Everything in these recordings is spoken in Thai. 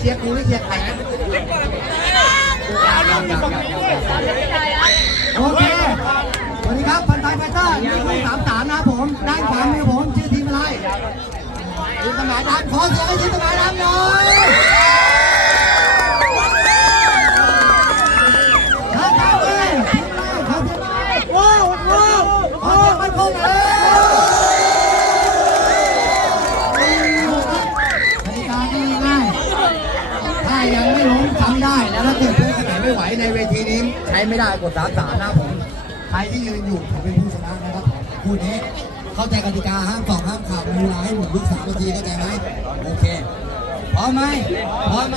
เชียร์กูหรือเชียร์ใครนะโอเคสวัสดีครับพันธายไฟเตอร์นี่คือสามสามนะครับผม ด้านขวามือผมชื่อทีมอะไรทีมสมัยดำขอเสียงให้ทีมสมัยดำหน่อยครับครับเลยทีมอะไรครับทีมอะไรว้าวว้าวขอเสียงมันคงเลยกติกาง่ายๆถ้ายังไม่ล้มทำได้แล้วถ้าเกิดเพื่อนคนไหนไม่ไหวในเวทีนี้ใช้ ไม่ได้กดสามสามนะครับผมใครที่ยืนอยู่ผมเป็นผู้ชนะนะครับคู่นี้เข้าใจกติกาห้ามสองห้ามขาดมีเวลาให้หมดยุคสามนาทีเข้าใจไหมโอเคพร้อมไหมพร้อมไหม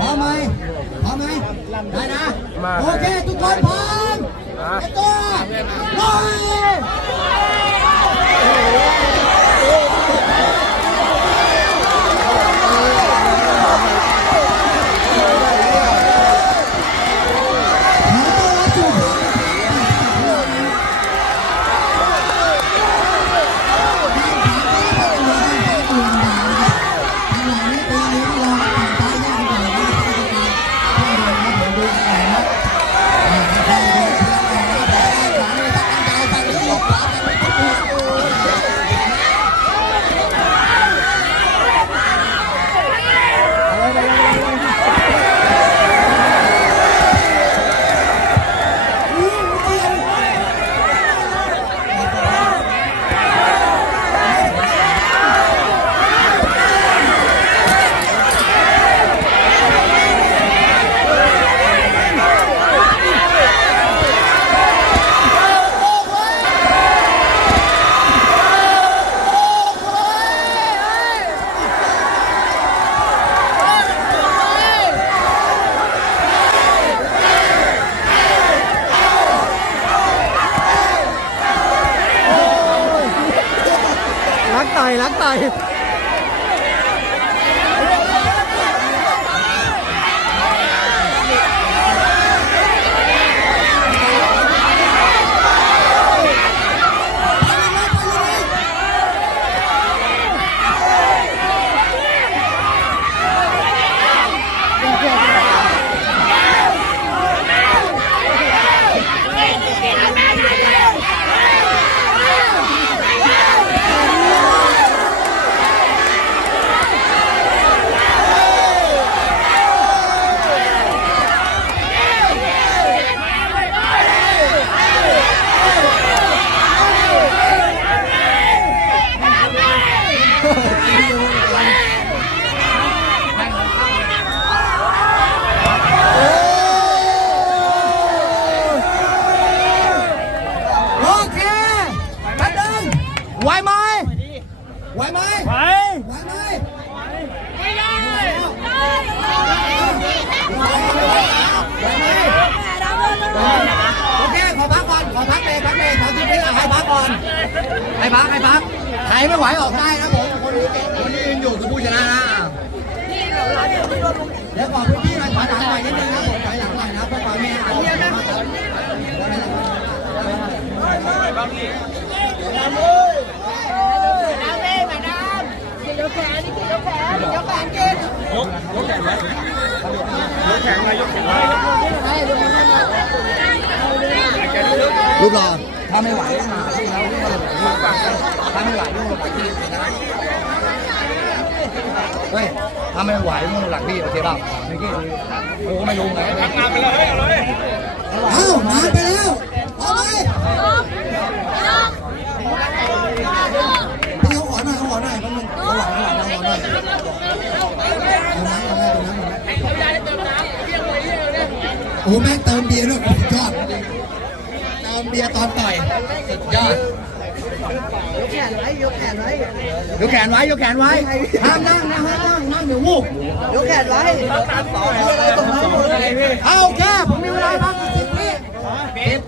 พร้อมไหมพร้อมไหมได้นะโอเคทุกคนพร้อมเตรียมตัวลุยขอต้อนรับสู่ภาค รักไตรักไตอเคแป๊บนึงไหวไหมไหวไหมไหวไหวไหมโอเค ขอพักก่อน ขอพักเบรกพักเบรกขอทิ้งเบรกให้พักก่อน ให้พักให้พักใครไม่ไหวออกได้นะผมคนนี้คนนี้ยืนอยู่คือผู้ชนะนะเดี๋ยวขอพื้นที่หน่อยถอยหลังหน่อยนิดนึงนะผมถอยหลังหน่อยนะเพื่อความไม่อาเยี่ยมนะรูปรอถ้าไม่ไหวก็มาแล้ว ที่มาถ้าไม่ไหวก็มาที่นะเฮ้ยถ้าไม่ไหวมึงหลังพี่โอเคเปล่าไม่กี้โอ้ไม่รู้ไงทำงานไปเลยเอ้ามาไปแล้วเอาไปพี่เขาขอหน่อยเขาขอหน่อยมันเขาหวังเขาหวังเขาหวังหน่อยเอาน้ำเอาน้ำเอาน้ำโอ้แม่งเติมเบียร์ด้วยสุดยอดเติมเบียร์ตอนต่อยสุดยอด ยกแขนไว้ ยกแขนไว้ ยกแขนไว้ ยกแขนไว้ ห้ามนั่งนะห้ามนั่งนั่งเดี๋ยววูบยกแขนไว้อะไรตรงนั้นหมดเลยเอาโอเคผมมีเวลาพักอีกสิบวิสิบ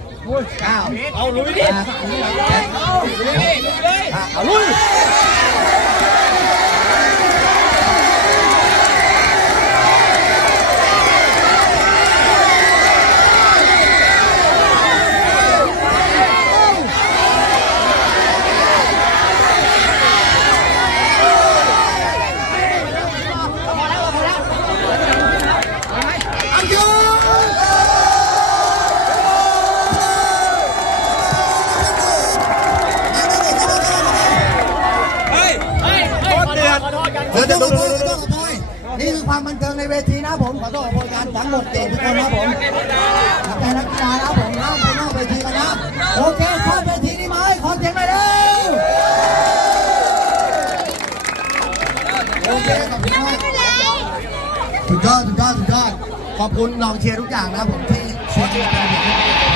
เก้าเอาลุยดิเอาลุยดิเอาลุย นี่คือความบันเทิงในเวทีนะผมขอโทษขอโพยการทั้งหมดเด็กทุกคนนะผมแต่นักกีฬานะผมห้ามไปนอกเวทีกันนะโอเคข้าเวทีนี้ไหมขอเสียงหน่อยเร็วโอเคขอบคุณมากสุดยอดสุดยอดสุดยอดขอบคุณลองเชียร์ทุกอย่างนะผมที่เชียร์เป็นระเบียบ